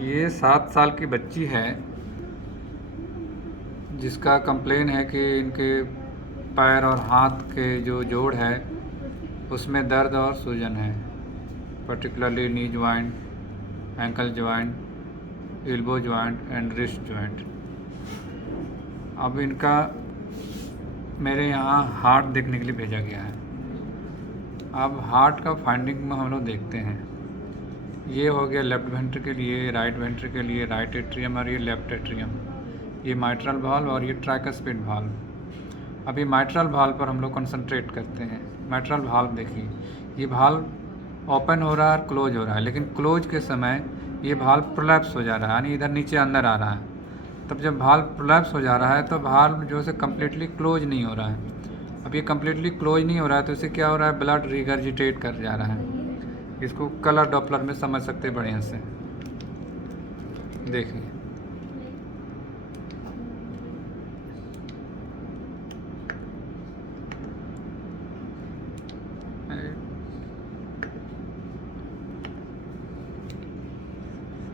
ये 7 साल की बच्ची है जिसका कंप्लेन है कि इनके पैर और हाथ के जो जोड़ है उसमें दर्द और सूजन है, particularly knee joint, ankle joint, elbow joint and wrist joint. अब इनका मेरे यहाँ हार्ट देखने के लिए भेजा गया है। अब हार्ट का फाइंडिंग में हम लोग देखते हैं। ये हो गया लेफ्ट वेंट्रिकल, ये राइट वेंट्रिकल, ये राइट एट्रियम और ये लेफ्ट एट्रियम, ये माइट्रल वाल्व और ये ट्राइकस्पिड वाल्व। अभी माइट्रल वाल्व पर हम लोग कंसंट्रेट करते हैं। माइट्रल वाल्व देखिए, ये वाल्व ओपन हो रहा है और क्लोज हो रहा है, लेकिन क्लोज के समय ये वाल्व प्रोलैप्स हो जा रहा है, यानी इधर नीचे अंदर आ रहा है। तब जब वाल्व प्रोलैप्स हो जा रहा है तो वाल्व जो है कम्प्लीटली क्लोज नहीं हो रहा है। अब ये कम्प्लीटली क्लोज नहीं हो रहा है तो इससे क्या हो रहा है, ब्लड रिगर्जिटेट कर जा रहा है। इसको कलर डॉपलर में समझ सकते हैं बढ़िया से। देखिए,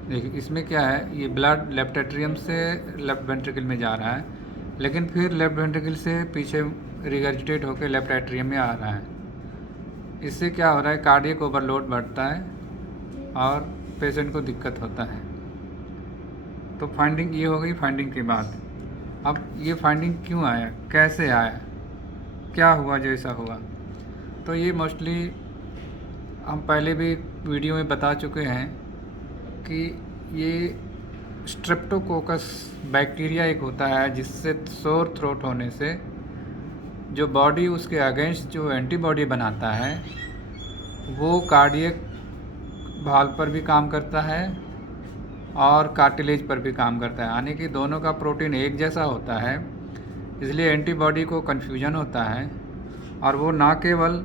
देखिए इसमें क्या है, ये ब्लड लेफ्ट एट्रियम से लेफ्ट वेंट्रिकल में जा रहा है, लेकिन फिर लेफ्ट वेंट्रिकल से पीछे रिगर्जिटेट होकर लेफ्ट एट्रियम में आ रहा है। इससे क्या हो रहा है, कार्डियक ओवरलोड बढ़ता है और पेशेंट को दिक्कत होता है। तो फाइंडिंग ये हो गई फाइंडिंग की बात। अब ये फाइंडिंग क्यों आया, कैसे आया, क्या हुआ जो ऐसा हुआ, तो ये मोस्टली हम पहले भी वीडियो में बता चुके हैं कि ये स्ट्रेप्टोकोकस बैक्टीरिया एक होता है जिससे सोर थ्रोट होने से जो बॉडी उसके अगेंस्ट जो एंटीबॉडी बनाता है वो कार्डियक वाल्व पर भी काम करता है और कार्टिलेज पर भी काम करता है, यानी कि दोनों का प्रोटीन एक जैसा होता है। इसलिए एंटीबॉडी को कन्फ्यूजन होता है और वो ना केवल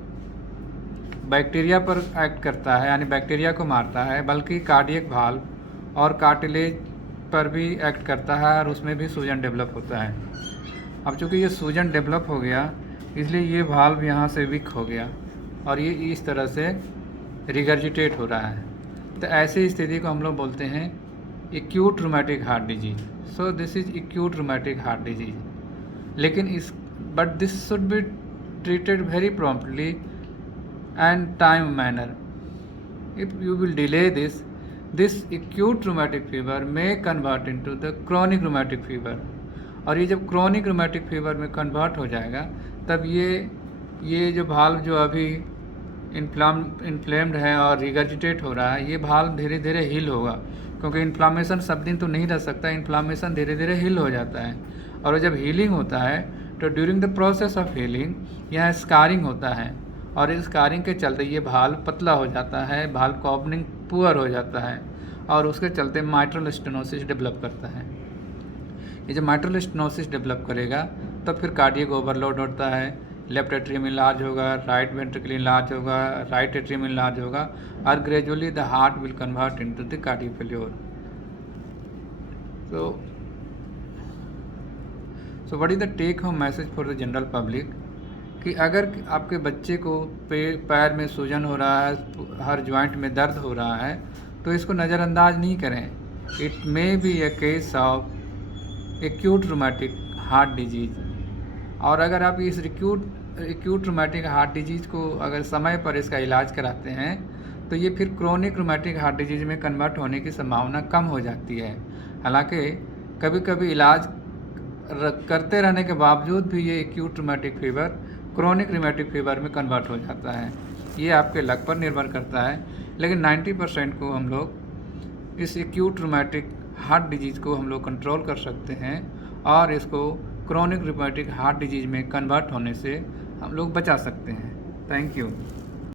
बैक्टीरिया पर एक्ट करता है, यानी बैक्टीरिया को मारता है, बल्कि कार्डियक वाल्व और कार्टिलेज पर भी एक्ट करता है और उसमें भी सूजन डेवलप होता है। अब चूँकि ये सूजन डेवलप हो गया इसलिए ये वाल्व यहाँ से वीक हो गया और ये इस तरह से रिगर्जिटेट हो रहा है। तो ऐसी स्थिति को हम लोग बोलते हैं acute rheumatic heart disease. So this is acute rheumatic heart disease. लेकिन इस but this should be treated very promptly and time manner. If you will delay this acute rheumatic fever may convert into the chronic rheumatic fever। और ये जब chronic rheumatic fever में convert हो जाएगा तब ये जो भाल्व जो अभी इन्फ्लेम्ड है और रिगर्जिटेट हो रहा है, ये भाल्व धीरे धीरे हील होगा, क्योंकि इन्फ्लामेशन सब दिन तो नहीं रह सकता। इन्फ्लामेशन धीरे धीरे हील हो जाता है और जब हीलिंग होता है तो during the process of healing यहाँ स्कारिंग होता है और इस स्कारिंग के चलते ये भाल्व पतला हो जाता है, भाल्व का ओपनिंग पुअर हो जाता है और उसके चलते माइट्रल स्टेनोसिस डेवलप करता है। ये जब माइट्रल स्टेनोसिस डेवलप करेगा तब फिर कार्डियक ओवरलोड होता है, लेफ्ट एट्रियम इनलार्ज होगा, राइट वेंट्रिकल इनलार्ज होगा, राइट एट्रियम इनलार्ज होगा और gradually the heart will convert into the cardiac failure. So what is the take home message for the general public कि अगर आपके बच्चे को पैर में सूजन हो रहा है, हर जॉइंट में दर्द हो रहा है, तो इसको नज़रअंदाज नहीं करें। It may be A case of acute rheumatic heart disease. और अगर आप इस एक्यूट रूमेटिक हार्ट डिजीज़ को अगर समय पर इसका इलाज कराते हैं तो ये फिर क्रोनिक रूमेटिक हार्ट डिजीज़ में कन्वर्ट होने की संभावना कम हो जाती है। हालांकि कभी कभी इलाज करते रहने के बावजूद भी ये acute rheumatic fever chronic rheumatic fever में कन्वर्ट हो जाता है। ये आपके लक पर निर्भर करता है, लेकिन 90% को हम लोग इस एक्यूट रूमेटिक हार्ट डिजीज़ को हम लोग कंट्रोल कर सकते हैं और इसको क्रोनिक रूमेटिक हार्ट डिजीज़ में कन्वर्ट होने से हम लोग बचा सकते हैं। Thank you.